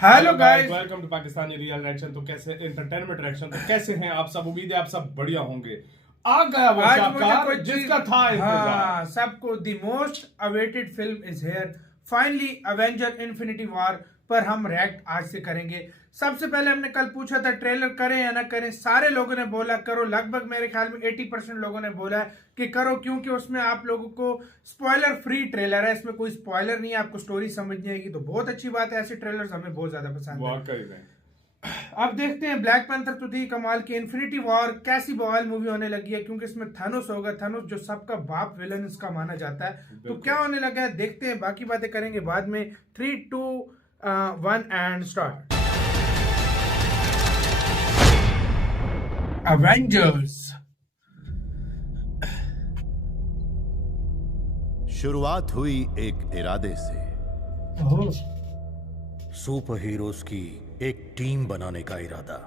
Hello guys, welcome to Pakistani real reaction. तो कैसे entertainment reaction, तो कैसे हैं आप सब? उम्मीद है आप सब बढ़िया होंगे। आ गया वो आज शाहकार, मुझे कोई जिसका था इंतजार। सबको the most awaited film is here finally, Avenger infinity war पर हम रिएक्ट आज से करेंगे। सबसे पहले हमने कल पूछा था ट्रेलर करें या ना करें, सारे लोगों ने बोला करो। लगभग मेरे ख्याल में 80% लोगों ने बोला है कि करो, क्योंकि उसमें आप लोगों को स्पॉइलर फ्री ट्रेलर है, इसमें कोई स्पॉइलर नहीं है, आपको स्टोरी समझ नहीं आएगी। तो बहुत अच्छी बात है, ऐसे ट्रेलर्स हमें बहुत ज्यादा पसंद है। अब देखते हैं ब्लैक पैंथर तो थी कमाल की, इन्फिनिटी वॉर कैसी बवाल मूवी होने लगी है, क्योंकि इसमें थानोस होगा। थानोस जो सबका बाप विलन इसका माना जाता है। तो क्या होने लगा है देखते हैं, बाकी बातें करेंगे बाद में। 3, 2, 1 एंड स्टार्ट। एवेंजर्स। शुरुआत हुई एक इरादे से, सुपर हीरोज की एक टीम बनाने का इरादा।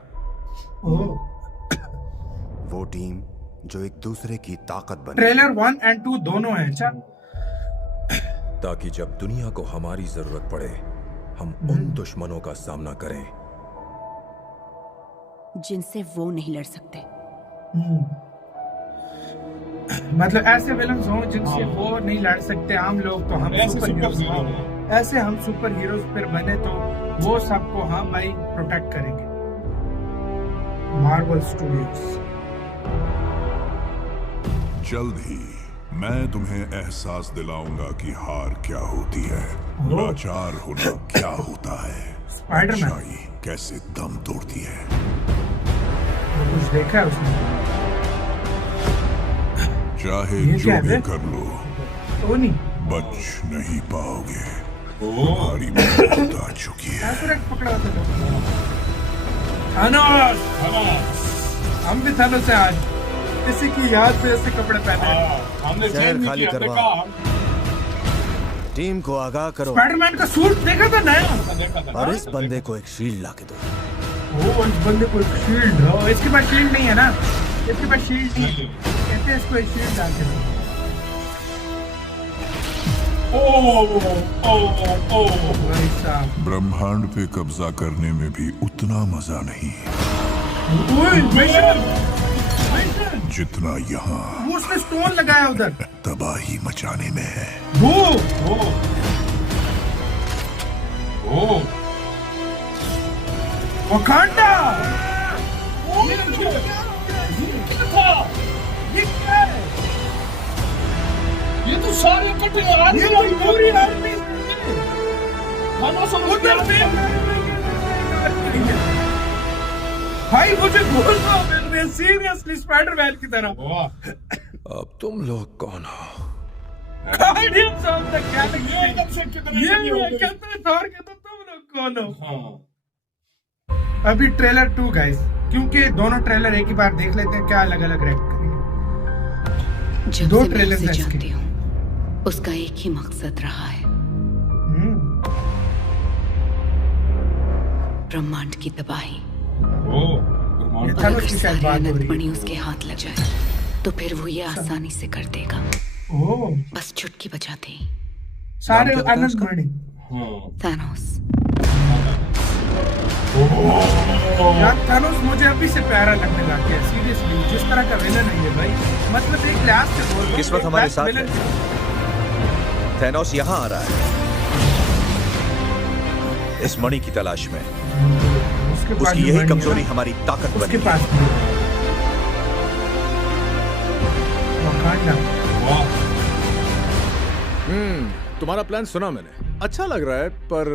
वो टीम जो एक दूसरे की ताकत बने, ट्रेलर 1 और 2 दोनों है। अच्छा, ताकि जब दुनिया को हमारी जरूरत पड़े हम उन दुश्मनों का सामना करें जिनसे वो नहीं लड़ सकते। मतलब ऐसे विलन्स हों जिनसे वो नहीं लड़ सकते आम लोग, तो हम ऐसे सुपर हीरोज सुपर हीरो हों। ऐसे हम सुपर हीरोज फिर बने तो वो सबको हम भाई प्रोटेक्ट करेंगे। Marvel studios. जल्द ही मैं तुम्हें एहसास दिलाऊंगा कि हार क्या होती है, लाचार होना क्या होता है, स्पाइडरमैन अच्छाई कैसे दम तोड़ती है। कुछ देखा है उसने? चाहे ये जो क्या भी है? कर लो, तो नहीं बच नहीं पाओगे। तुम्हारी मौत आ चुकी है। ऐसे रख पकड़ा होता है। थानोस, हम भी थानोस से आज किसी की याद पे ऐसे कपड़े पहने हैं। हमने शहर चेंज नहीं खाली किया, करवाओ। देखा टीम को आगाह करो स्पाइडरमैन का सूट देखा था नया। देखा था। और इस बंदे को एक शील्ड ला के दो। ओ, इस बंदे को एक शील्ड हो। इसके पास शील्ड नहीं है ना, इसके पास शील्ड नहीं है। कहते हैं इसको एक शील्ड डाल के दो। भाई साहब, ब्रह्मांड पे कब्जा करने में भी उतना मजा नहीं ओए मिशन, जितना यहाँ वो उसने स्टोन लगाया उधर। तबाही मचाने में है। वो वकांडा। ये क्या है? ये तो सारे कटे ये तो पूरी आर्मी उधर से भाई मुझे बहुत मिल रहे हैं सीरियसली, स्पाइडरमैन की तरह। अब तुम लोग कौन हो? Guardians of the Galaxy. ये कहते हैं थॉर के, तो तुम लोग कौन हो? अभी ट्रेलर 2 गाइस, क्योंकि दोनों ट्रेलर एक ही बार देख लेते हैं, क्या अलग अलग रिएक्ट करेंगे। जब दो से मैं ट्रेलर उसे हैं इसके। जानती हूँ, उसका एक ही मकसद रहा है, ब्रह्मांड की तबाही। ये और थानोस अगर की शायद सारी बात हो अनंत रही मणि है। उसके हाथ लग जाए तो फिर वो ये आसानी से कर देगा। ओह, बस चुटकी बजाते ही। सारे अनंत मणि। थानोस। यार थानोस मुझे अभी से प्यारा लगने लग गया सीरियसली, जिस तरह का विलन है ये भाई। मतलब एक लिहाज से बोल रहा हूं, किस्मत एक हमारे best साथ villain। थैनोस यहाँ आ रहा है इस मणि की तलाश में। उसके पास उसकी भी यही मणि कमजोरी है ना? हमारी ताकत उसके बनी पास है। भी। वकांडा। तुम्हारा प्लान सुना मैंने, अच्छा लग रहा है पर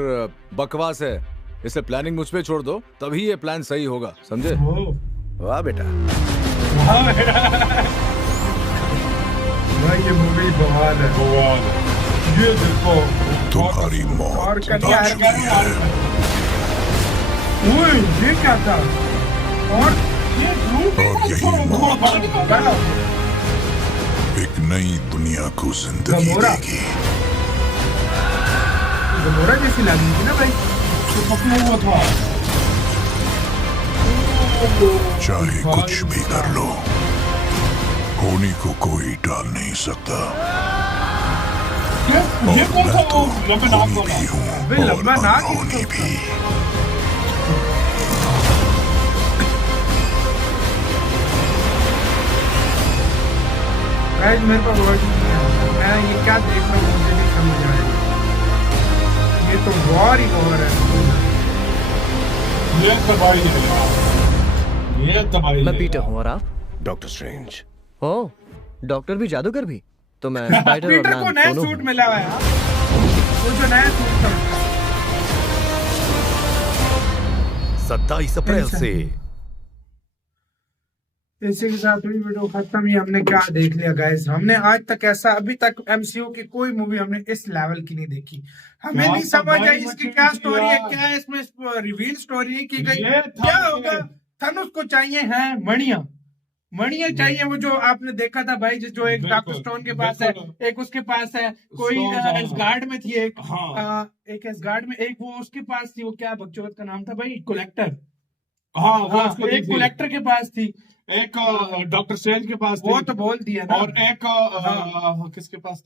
बकवास है। इसे प्लानिंग मुझ पे छोड़ दो, तभी ये प्लान सही होगा, समझे? ओह, वाह बेटा, भाई ये मूवी बवाल है। ये देखो तुम्हारी और मौत कन्या आ है। चुकी है। ओए, ये क्या था? और ये और यही मौत बड़ा एक नई दुनिया को जिंदगी गमोरा। देगी। गमोरा जैसी लगी थी ना भाई, तो पकड़ा हुआ था। चाहे कुछ भी कर लो, होनी को कोई टाल नहीं सकता। क्या? ये कौन सा वो लंबे नाक वाला? अबे लंबा नाक होनी भी। गाइस मेरे को वर्ड नहीं है, मैं ये क्या देख रहा हूँ मुझे नहीं समझ आ रही। ये तो वॉर ही वॉर है। ये तबाही है यार, ये तबाही मैं है पीटर यार। हूँ और आप? Doctor strange. ओ, डॉक्टर भी जादूगर भी? तो मैं स्पाइडर और पीटर को मैन नया दोनों सूट हूँ। मिला हुआ है यार, वो जो नया सूट था। 27 अप्रैल से इसी के साथ हुई वीडियो खत्म। ही हमने क्या देख लिया गाइस, हमने आज तक ऐसा अभी तक एमसीयू की कोई मूवी हमने इस लेवल की नहीं देखी। हमें क्या नहीं समझ तबाही आई इसकी मची क्या हुई थी स्टोरी है, यार। क्या है इसमें रिवील स्टोरी नहीं की गई। ये था क्या कि- होगा, थनोस को चाहिए है मणिया, मणिया चाहिए, वो जो आपने देखा था भाई, जो एक बिल्कुल, डॉक्टर स्टोन के पास है, बिल्कुल। एक उसके पास है, कोई Stones, हाँ। एसगार्ड में थी एक, हाँ। एक एसगार्ड में, एक वो उसके पास थी, वो क्या बकचोद का नाम था भाई, कलेक्टर। हाँ, वो हाँ, उसको दी एक थी। कलेक्टर के पास थी, एक डॉक्टर स्ट्रेंज के पास थी। वो तो बोल दिया ना। और एक हाँ। किसके पास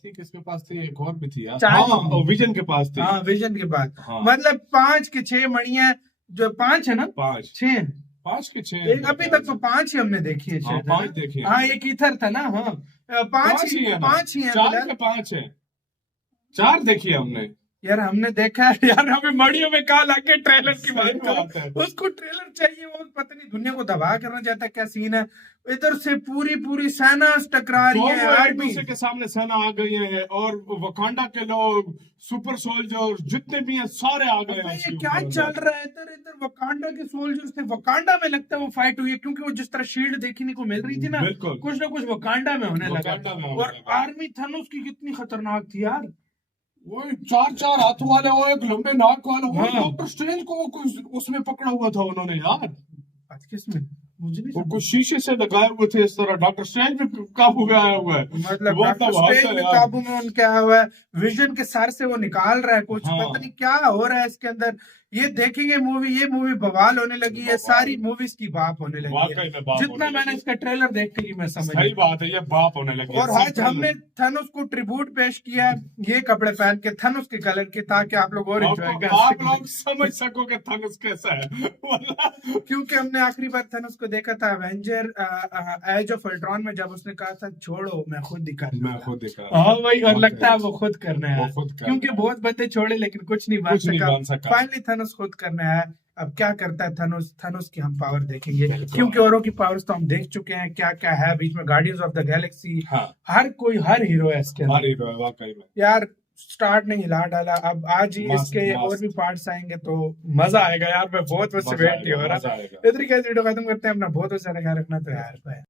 थी, एक और भी थी यार। चार हाँ, थी। विजन के पास थी। हाँ विजन के बाद, हाँ। मतलब 5 के 6 मणियां, जो 5 है ना, 5 6 के 6 एक अभी तक तो 5 ही हमने देखी है हाँ, शायद, 5 है ना? देखी है। हाँ एक ईथर था ना, हाँ 5 ही है ना? 5 ही है 4 फिलहाल। के 5 है, 4 देखी है हमने। यार हमने देखा है यार, हमें मड़ियों में कहा लाके ट्रेलर की सही बात बात करो, है। उसको ट्रेलर चाहिए, वो पता नहीं दुनिया को तबाह करना चाहता है, क्या सीन है। इधर से पूरी सेना टकरा रही है, दोनों एक आर्मी। दूसरे के सामने सेना आ गई है, और वकांडा के लोग, सुपर सोल्जर जितने भी हैं सारे आ गए हैं। ये क्या चल रहा है, इधर इधर वकांडा के सोल्जर्स थे, वकांडा में लगता है वो फाइट हुई है, क्योंकि वो जिस तरह शील्ड देखने को मिल रही थी ना, बिल्कुल। कुछ ना कुछ वकांडा में होने लगा। वकांडा में होने और लगा। आर्मी थनोस की कितनी खतरनाक थी यार। वो 4 हाथों वाले, वो एक लंबे नाक वाला, वो हाँ। डॉक्टर स्ट्रेंज को उसमें पकड़ा हुआ था उन्होंने यार। आज किसमें मुझे नहीं वो समझ। कुछ शीशे से लगाए हुए थे इस तरह। डॉक्टर स्ट्रेंज भी काबू में आया हुआ है। मतलब वो डॉक्टर तब हाथ स्ट्रेंज है भी यार। काबू में उनके आया हुआ है, विजन के सर से वो निकाल रहा है कुछ, हाँ। पता नहीं क्या हो रहा है इसके अंदर। ये देखेंगे मूवी, ये मूवी बवाल होने लगी है, बवाल। सारी मूवीज की बाप होने लगी वाकई है, में बाप जितना होने मैंने लगी। इसका ट्रेलर देख के ही मैं समझ सही गया। बात है, ये बाप होने लगी है। और आज हमने थनोस को ट्रिब्यूट पेश किया है, ये कपड़े पहन के थनोस के कलर के, ताकि आप लोग और एंजॉय कर आप सकें। लोग समझ सको कि थनोस कैसा है। वरना- क्योंकि हमने आखिरी बार थनोस को देखा था एवेंजर एज ऑफ अल्ट्रॉन में, जब उसने कहा था छोड़ो मैं खुद ही कर मैं लूंगा। खुद देखा। हाँ भाई, और लगता है वो खुद करना है, वो खुद कर क्योंकि रहा है। बहुत बंदे छोड़े लेकिन कुछ नहीं कुछ नहीं बन बन सका। फाइनली थनोस खुद करना है। अब क्या करता है थनोस, थनोस की हम पावर देखेंगे, बिल्कुल। क्योंकि औरों की पावर्स तो हम देख चुके हैं क्या क्या है बीच में, गार्डियंस ऑफ द गैलेक्सी, हाँ, हर हीरो है इसके अंदर। हर हीरो है वाकई में। यार स्टार्ट ने हिला डाला, अब आज ही मस्त, इसके मस्त। और भी पार्ट्स आएंगे तो मजा आएगा यार, मैं बहुत मुझसे मजा वेट नहीं हो आएगा, रहा। मजा आएगा। इतनी कैसे वीडियो खत्म करते हैं, अपना बहुत सारा ख्याल रखना, तो यार बाय।